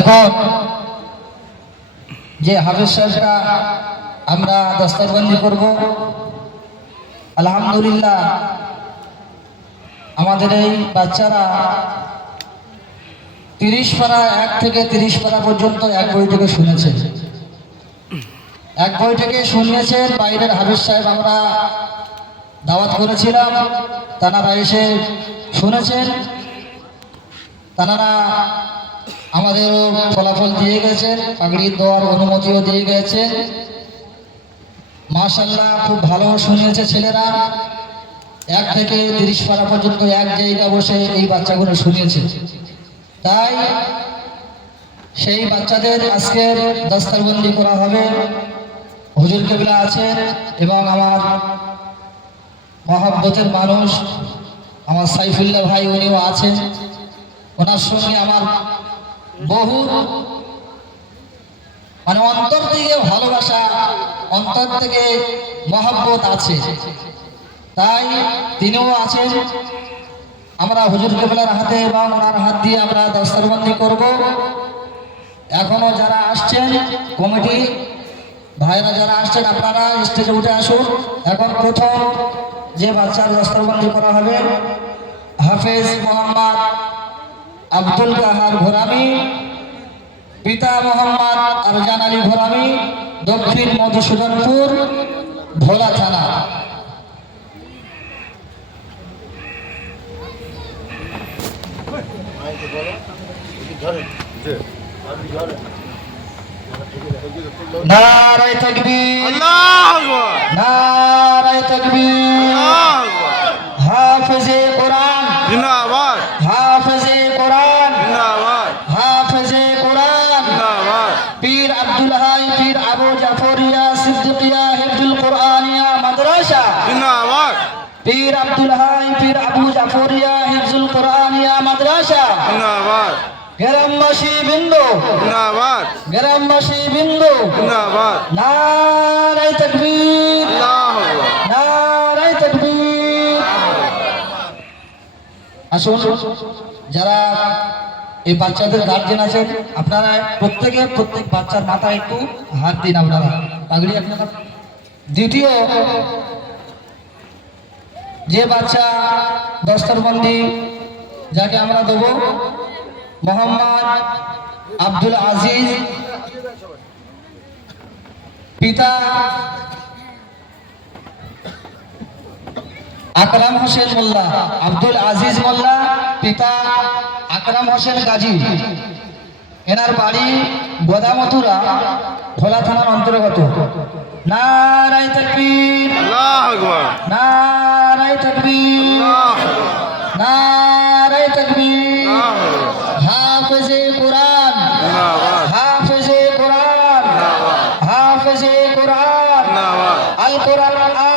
এখন যে হাফেজ সাহেবরা আমরা দস্তরবন্দি করব, আলহামদুলিল্লাহ আমাদের এই বাচ্চারা 30 পারা 1 থেকে 30 পারা পর্যন্ত এক বই থেকে শুনেছে। এক বই থেকে শুনিয়েছেন। বাইরের হাফেজ সাহেব আমরা দাওয়াত করেছিলাম, তারা এসে শুনেছেন। তারা আমাদেরও ফলাফল দিয়ে গেছেন, পাগড়ি দেওয়ার অনুমতিও দিয়ে গেছেন। মাশাআল্লাহ খুব ভালো শুনিয়েছে ছেলেরা। 1 থেকে 30 পারা পর্যন্ত এক জায়গায় বসে এই বাচ্চাগুলো শুনিয়েছে। তাই সেই বাচ্চাদের আজকের দস্তরবন্দি করা হবে। হুজুর কেবলা আছেন এবং আমার মহব্বতের মানুষ আমার সাইফুল্লাহ ভাই, উনিও আছেন। ওনার সঙ্গে আমার বহু অন্তর থেকে ভালোবাসা, অন্তর থেকে মহব্বত আছে, তাই তিনিও আছেন। আমরা হুজুর কেবলার হাতে এবং ওনার হাত দিয়ে আমরা দস্তরবন্দি করব। এখনো যারা আসছেন কমিটি ভাইরা যারা আসছেন, আপনারা স্টেজে উঠে আসুন। এখন প্রথম যে বাচ্চার দস্তরবন্দি করা হবে হাফেজ মোহাম্মদ আব্দুল কাহার ঘোরামি, পিতা মোহাম্মদ আরজান আলী ঘোরামি, দক্ষিণ মধুসূদনপুর, ভোলা থানা। নারায়ে তাকবীর, আল্লাহু আকবার, নারায়ে তাকবীর, আল্লাহু আকবার। হাফেজে কোরআন জিন্দাবাদ, হাফেজে কোরআন জিন্দাবাদ, হাফেজে কোরআন জিন্দাবাদ। পীর আব্দুল হাই, পীর আবু জাফরিয়া সিদ্দিকিয়া হিফজুল কোরআনিয়া মাদ্রাসা জিন্দাবাদ। পীর আব্দুল হাই, পীর আবু জাফরিয়া হিফজুল কোরআনিয়া মাদ্রাসা জিন্দাবাদ। গ্রামবাসী বিন্দু জিন্দাবাদ, গ্রামবাসী বিন্দু জিন্দাবাদ। নারায়ে তাকবীর, আল্লাহু আকবার, নারায়ে তাকবীর। আসুন, যারা এই বাচ্চাদের গার্জিয়ান আছেন আপনারা প্রত্যেক বাচ্চার মাথায় একটু হাত দিন। আপনারা পাগড়ি আপনারা। দ্বিতীয় যে বাচ্চা দস্তরবন্দি যাকে আমরা দেব মোহাম্মদ আব্দুল আজিজ, পিতা আকরাম হোসেন মোল্লা, আব্দুল আজিজ মোল্লা, পিতা আকরাম হোসেন গাজী। এনার বাড়ি গোদামথুরা, ভোলা থানার অন্তর্গত। নারায়ে তাকবীর, আল্লাহু আকবার, নারায়ে তাকবীর, আল্লাহু আকবার, নারায়ে তাকবীর। হাফেজে কোরআন জিন্দাবাদ, হাফেজে কোরআন জিন্দাবাদ, হাফেজে কোরআন জিন্দাবাদ। আল কোরআন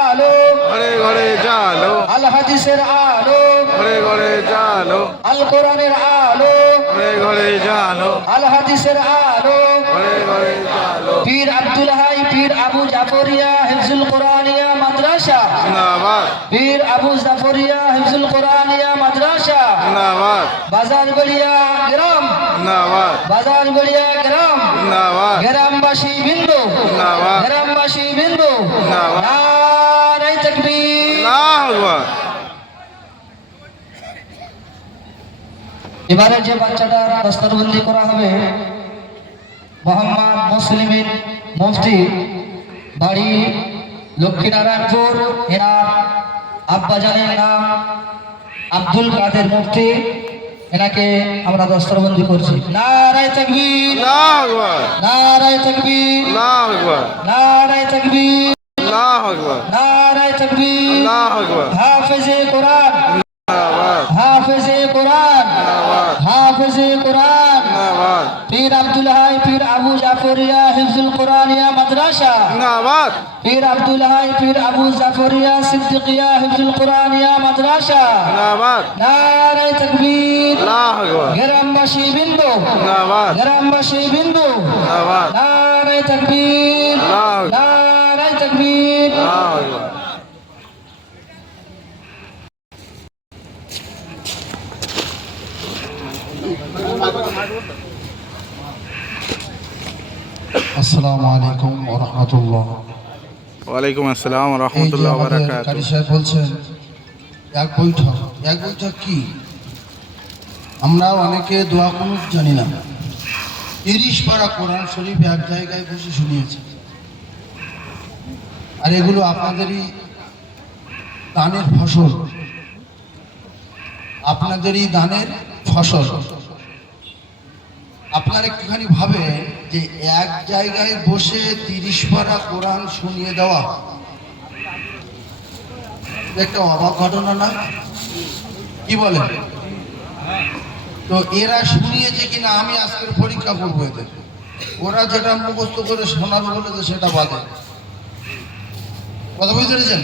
আলো ঘরে ঘরে জালো, আল হাদিসের আলো ঘরে ঘরে জালো, আল কোরআনের আলো ঘরে ঘরে জালো, আল হাদিসের আলো ঘরে ঘরে জালো। পীর আব্দুল হাই, পীর আবু জাফরিয়া হিফজুল কোরআনিয়া মাদ্রাসা জিন্দাবাদ, পীর আবু জাফরিয়া হিফজুল কোরআনিয়া মাদ্রাসা জিন্দাবাদ। বাজার গড়িয়া গ্রাম জিন্দাবাদ, বাজার গড়িয়া গ্রাম জিন্দাবাদ। গ্রামবাসী বিন্দু জিন্দাবাদ, গ্রামবাসী বিন্দু জিন্দাবাদ। নারায়ে তাকবীর, আল্লাহু আকবার। এবারে যে বাচ্চাটা দস্তরবন্দি করা হবে মোহাম্মদ মুসলিমিন মুফতি, বাড়ি লক্ষ্মীনারায়ণপুর। এনার আব্বাজানের নাম আব্দুল কাদের মুফতি। এনাকে আমরা দস্তরবন্দি করছি। নারায়ে তাকবীর, আল্লাহু আকবার, নারায়ে তাকবীর, আল্লাহু আকবার, নারায়ে তাকবীর, আল্লাহু আকবার, নারায়ে তাকবীর, আল্লাহু আকবার। হাফেজে কোরআন জিন্দাবাদ, হাফেজে কোরআন জিন্দাবাদ, হাফেজে কোরআন জিন্দাবাদ। পীর আব্দুল হাই, পীর আবু জাফরিয়া হিফজুল কোরআনিয়া মাদ্রাসা জিন্দাবাদ, পীর আব্দুল হাই, পীর আবু জাফরিয়া সিদ্দিকিয়া হিফজুল কোরআনিয়া মাদ্রাসা জিন্দাবাদ। নারায়ে তাকবীর, আল্লাহু আকবার, গ্রামবাসী বিন্দু জিন্দাবাদ, গ্রামবাসী বিন্দু জিন্দাবাদ। নারায়ে তাকবীর, আল্লাহু আকবার, নারায়ে তাকবীর, আল্লাহু আকবার। আসসালামু আলাইকুম ওয়া রাহমাতুল্লাহ। ওয়ালাইকুম আসসালাম ওয়া রাহমাতুল্লাহি ওয়া বারাকাতুহু। কারি সাহেব বলছেন এক বৈঠক কি? আমরা অনেকে দোয়া কুনুত জানি না। 30 পারা কোরআন শরীফ এক জায়গায় বসে শুনিয়েছে, আর এগুলো আপনাদেরই দানের ফসল, আপনাদেরই দানের ফসল। আপনারা একটুখানি ভাবে যে এক জায়গায় বসে 30 পারা কোরআন শুনিয়ে দেওয়া একটা অবাক ঘটনা না? কি বলেন? তো এরা শুনিয়েছে কিনা আমি আজকের পরীক্ষা করবো এদের। ওরা যেটা মুখস্থ করে শোনাবে বলেছে সেটা বাদে। কথা বুঝতে পেরেছেন?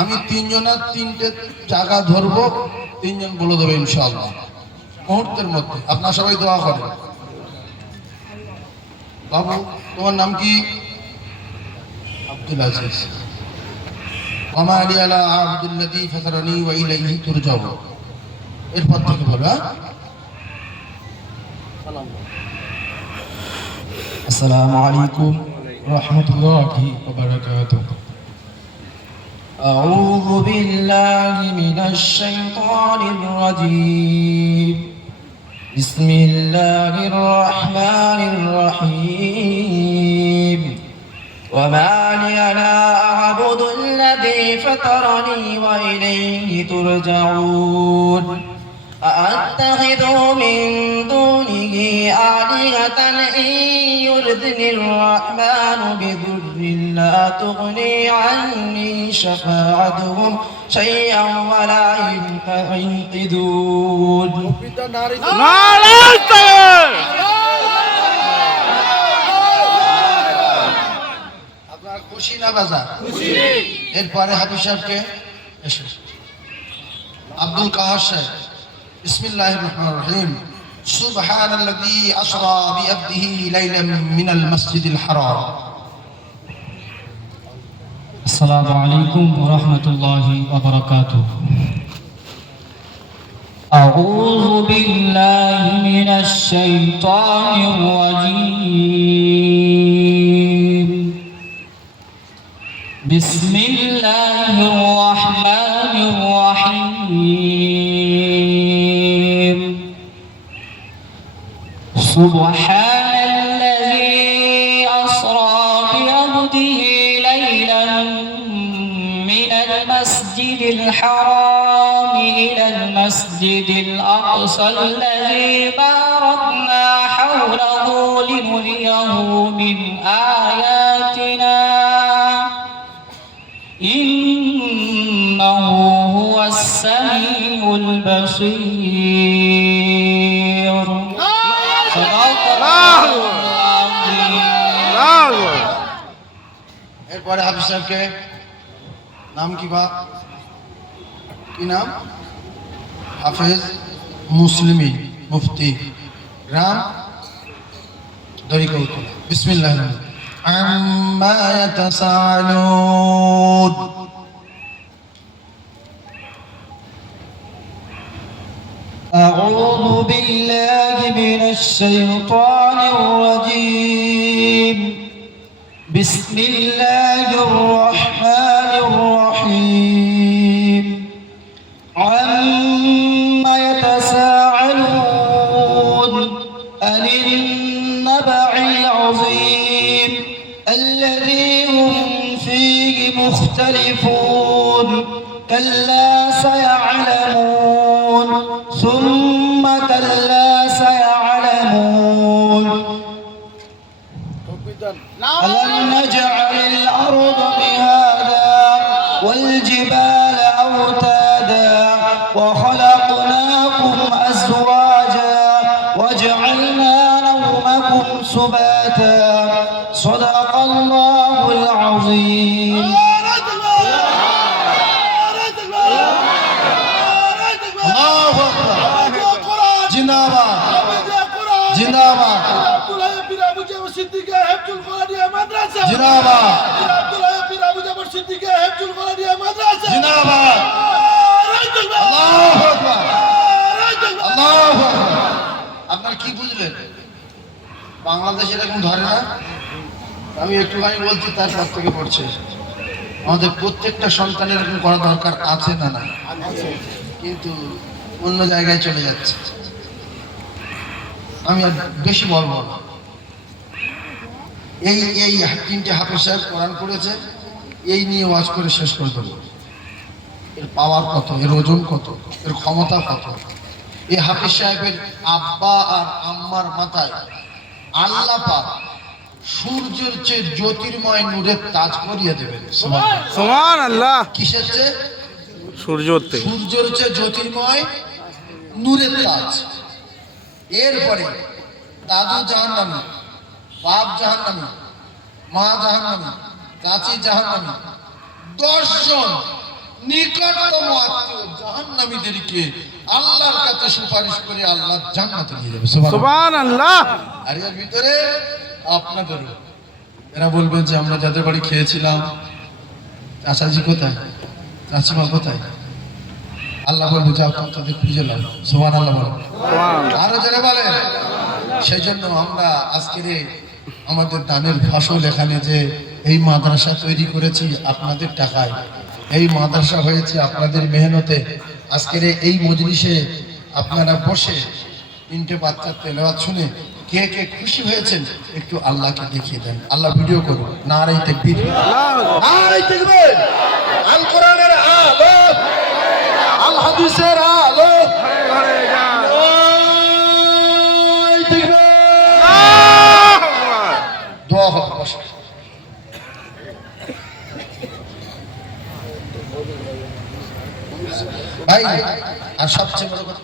আমি তিনজনের 3টে জায়গা ধরবো, 3জন বলে দেবে ইনশাআল্লাহ মুহূর্তের মধ্যে। আপনারা সবাই দোয়া করেন। বাবু তোমার নাম কি? আব্দুল আজিজ। ওমা আলী আলা আব্দুল্লাযী ফাতারানী ওয়া ইলাইহি তুরজাউন। এরপর থেকে বলো। السلام عليكم ورحمة الله وبركاته. أعوذ بالله من الشيطان الرجيم. بسم الله الرحمن الرحيم. وما لي لا أعبد الذي فطرني وإليه ترجعون. أأتخذ من دونه آلهة إن يردني الرحمن بضر لا تغني عني شفاعتهم شيئا ولا ينقذون. আপনার খুশি না বাজা? এরপরে হাফিজ সাহেবকে এসে আব্দুল কাহার সাহেব। বিসমিল্লাহির রহমানির রহিম। সুবহানাল্লাযী আসরা বিআবদিহি লাইলাম মিনাল মাসজিদিল হারাম। السلام عليكم ورحمة الله وبركاته. أعوذ بالله من الشيطان الرجيم. بسم الله الرحمن الرحيم. سبحان الذي أسرى بعبده ليلا من المسجد الحرام إلى المسجد الأقصى الذي باركنا حوله لنريه من آياتنا إنه هو السميع البصير. صدق الله العظيم. এরপরে হাফিজ সাহেবকে নাম কি বা কি নাম? হাফেজ মুসলিমি মুফতি গ্রাম দরিকৌতলা। বিসমিল্লাহির রহমানির রহিম। আম্মা ইয়াতাসাআলুন। أعوذ بالله من الشيطان الرجيم. بسم الله الرحمن الرحيم. عما يتساءلون عن النبأ العظيم الذي هم فيه مختلفون. كلا سيعلمون ثم كلا سيعلمون. ألم نجعل الأرض مهادا والجبال أوتادا وخلقناكم أزواجا وجعلنا نومكم سباتا. صدق الله العظيم. আল্লাহু আকবার। জিন্দাবাদ জিন্দাবাদ জিন্দাবাদ জিন্দাবাদ। আল্লাহু আকবার আল্লাহু আকবার। আপনার কি বুঝলেন? বাংলাদেশ এরকম ধরে না। আমি একটুখানি বলছি, তারপর থেকে পড়ছে। আমাদের প্রত্যেকটা সন্তানের এরকম করা দরকার আছে না না, কিন্তু অন্য জায়গায় চলে যাচ্ছে। আমি আর বেশি বলবো না। এই এই 3টে হাফেজ সাহেব কোরআন করেছে, এই নিয়ে ওয়াজ করে শেষ করে দেবো। এর পাওয়ার কত, এর ওজন কত, এর ক্ষমতা কত। এই হাফেজ সাহেবের আব্বা আর আম্মার মাথায় আল্লাহ পাক সূর্যের চেয়ে জ্যোতির্ময় নূরের তাজ করিয়ে দেবেন। সুবহানাল্লাহ। কিসের চেয়ে? সূর্যর থেকে। সূর্যের চেয়ে জ্যোতির্ময় নূরের তাজ। এরপরে দাদু জাহান্নামী, বাপ জাহান্নামী, মা জাহান্নামী, চাচি জাহান্নামী, 10 জন নিকটতম আত্মীয় জাহান্নামীদেরকে আল্লাহর কাছে সুপারিশ করে আল্লাহ জান্নাতে নিয়ে যাবে। সুবহানাল্লাহ। আর এর ভিতরে আপনাদের এরা বলবেন যে আমরা যাদের বাড়ি খেয়েছিলাম, চাচাজি কোথায়, চাচিমা কোথায়? আল্লাহ বলবে যাও তাদের খুঁজে নাও। সুবহানাল্লাহ বলেন। আরো যারা বলেন। সেই জন্য আমরা আজকের আমাদের দানের ফসল এখানে যে এই মাদ্রাসা তৈরি করেছি আপনাদের টাকায়, এই মাদ্রাসা হয়েছে আপনাদের মেহনতে। আজকের এই মজলিসে আপনারা বসে 3টে বাচ্চার তেলাওয়াত শুনে কে কে খুশি হয়েছেন একটু আল্লাহকে দেখিয়ে দেন। আল্লাহ ভিডিও করুন। নারে তাকবীর, নারে তাকবীর। আল কোরআনের আলো, আল হাদিসের আলো। দোয়া হবে। বসে ভাই, আর সবচেয়ে বড় কথা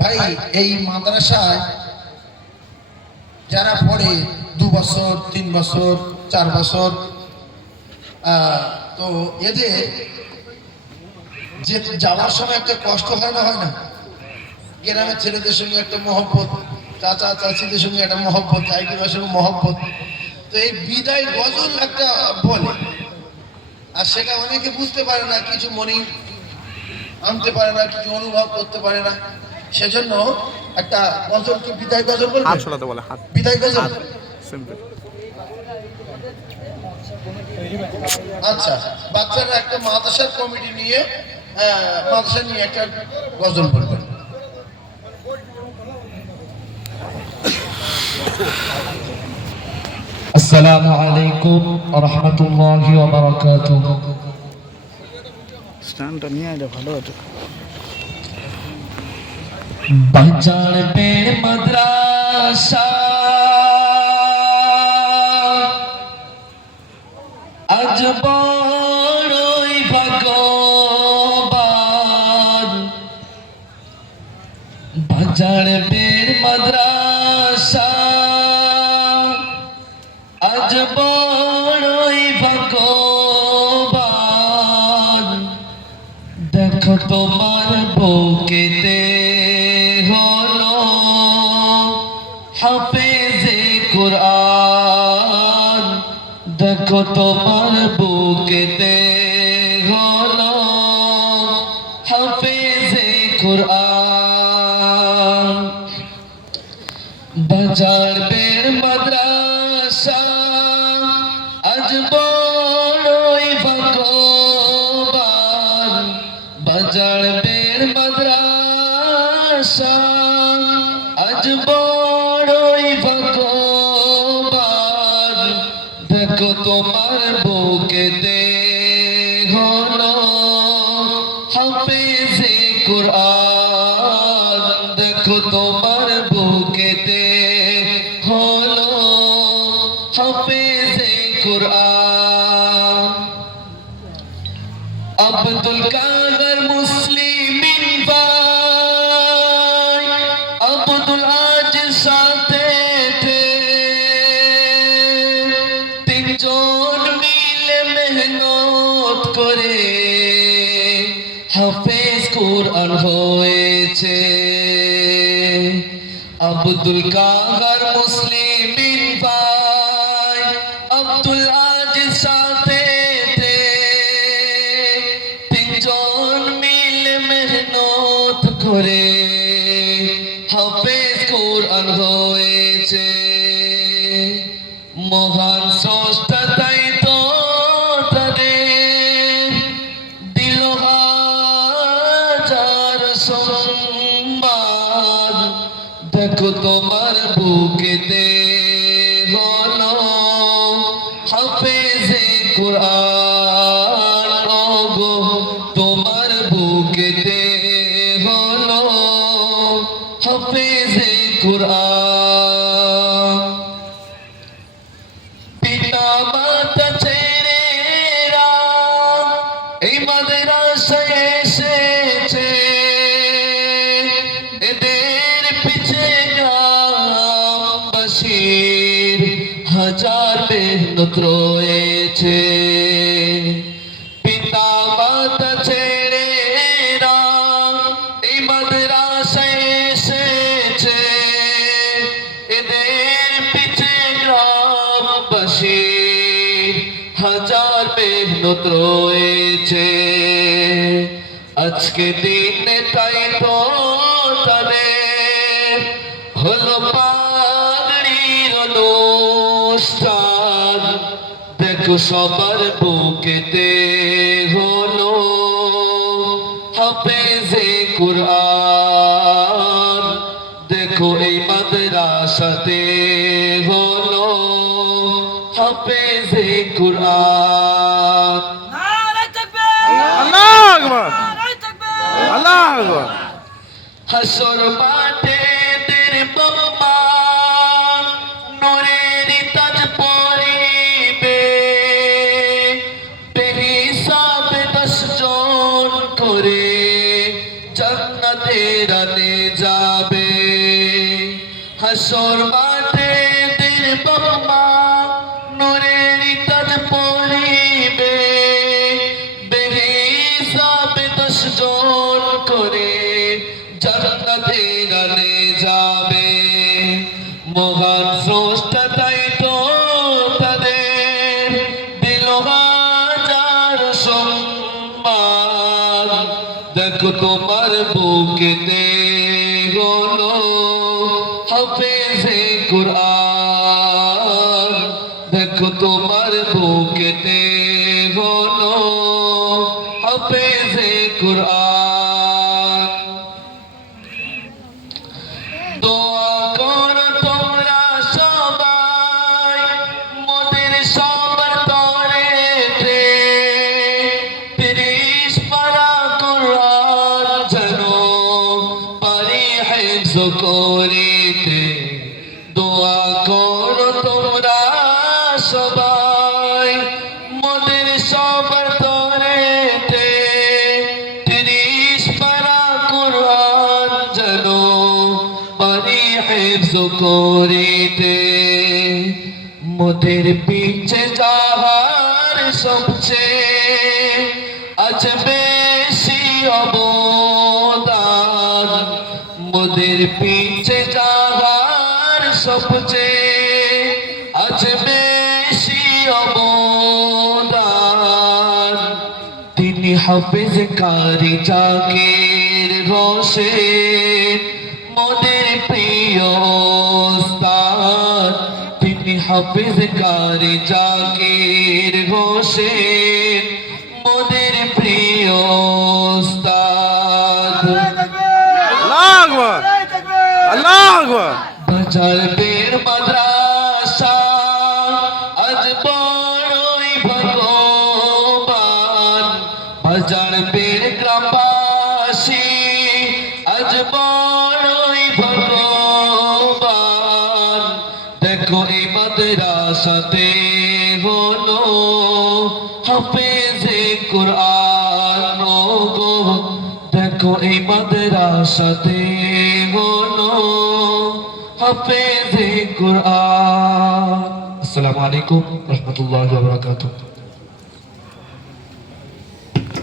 ভাই, এই মাদ্রাসায় যারা পড়ে 2 বছর, 3 বছর, 4 বছর, তো এদের যে যাওয়ার সময় একটা কষ্ট হয় না, হয় না? গ্রামের ছেলেদের সঙ্গে একটা মহব্বত, চাচা চাচিদের সঙ্গে একটা মহব্বত, চাইকিদের সঙ্গে মহব্বত। তো এই বিদায় গজল একটা বলে, আর সেটা অনেকে বুঝতে পারে না, কিছু মনে আনতে পারে না, কিছু অনুভব করতে পারে না। সেজন্য একটা গজলকে বিদায় গজল বলবে, হাত ছড়াতে বলে, হাত। বিদায় গজল। সিম্পল। আচ্ছা, বাচ্চারা একটা মাদ্রাসার কমিটি নিয়ে মাদ্রাসা নিয়ে একটা গজল বলবে। আসসালামু আলাইকুম ওয়া রাহমাতুল্লাহি ওয়া বারাকাতুহু। স্ট্যান্ডটা নিয়ে আইলে ভালো হতো। বাজার পেড় মাদ্রাসা আজ বড়ই ভাগ্যবান। বাজার পেড় মাদ্রাসা আজ বড়ই ভাগ্যবান। দেখো তোমার বুকেতে হলো হাফেজে কুরআন। দেখো তোমার বুকেতে হলো হাফেজে কুরআন। বাজার পেড় মাদ্রাসা আজ বড়ই ভাগ্যবান। বাজার পেড় মাদ্রাসা আজ বড়ই ভাগ্যবান। দেখো তোমার বুকেতে হলো হাফেজে কুরআন। দেখো তোমার বুকেতে হলো হাফেজে কুরআন। আব্দুল কাদের মুসলিমিন ভাই আব্দুল আজ সাথে থে। 3 জন মিলে মেহনত করে হাফেজ কুরআন হয়েছে। আব্দুল কাদের মুসলিমিন ভাই আব্দুল আজ সাথে থে। 3 জন মিলে মেহনত করে হাফেজ কুরআন হয়েছে। সম্মান দেখো তোমার বুকেতে হলো হাফেজে কুরআন ওগো তোমার বুকেতে হলো হাফেজে কুরআন পিতা মাতা ছেড়ে এই মাদ্রাসায় এসেছে এদের পিছে গ্রামবাসীর হাজার মেহনত রয়েছে পিতা মাতা ছেড়ে এই মাদ্রাসায় এসেছে এদের পিছে গ্রামবাসীর হাজার মেহনত রয়েছে আজকে দিনে তাই তো তাদের হলো পাগড়ির অনুষ্ঠান দেখো সবার বুকেতে হলো হাফেজে কুরআন দেখো এই মাদ্রাসাতে হলো হাফেজে কুরআন আল্লাহু আকবার আল্লাহু আকবার হাসর মাঠে দের বাবা নূরের তাজ পরিবে বেহিসাব 10 জন করে জান্নাতে রানে যাবে হাসর মাঠে দের বাবা নূরের তাজ পরিবে বেহিসাব 10 জন করে জান্নাতে রানে যাবে মহান স্রষ্টা তাই তো তাদের দিল হাজার সম্মান দেখো তোমার বুকেতে হলো হাফেজে কুরআন দেখো তোমার বুকেতে হলো হাফেজে কুরআন দোয়া করো তোমরা সবাই মোদের সবার তরেতে 30 পারা কুরআন যেন পারি হিফজ করিতে দোয়া করো তোমরা সবাই মোদের সবার তরেতে 30 পারা কুরআন যেন পারি হিফজ করিতে মোদের পিছে যাহার সবচেয়ে আজ বেশি অবদান মোদের পিছে যাহার সবচেয়ে আজ বেশি অবদান তিনি হাফেজ কারি জাকির হোসেন মোদের প্রিয় ওস্তাদ তিনি হাফেজ কারি জাকির হোসেন মোদের প্রিয় ওস্তাদ আল্লাহু আকবার আল্লাহু আকবার বাজার বের মাদ্রাসা আজ বড়ই ভগবান বাজার বের গ্রামবাসী আজ বড়ই ভগবান দেখো এই মাদ্রাসাতে হলো হাফেজে কুরআন গো দেখো এই মাদ্রাসাতে হলো হাফেজে কুরআন আসসালামু আলাইকুম ওয়া রাহমাতুল্লাহি ওয়া বারাকাতুহু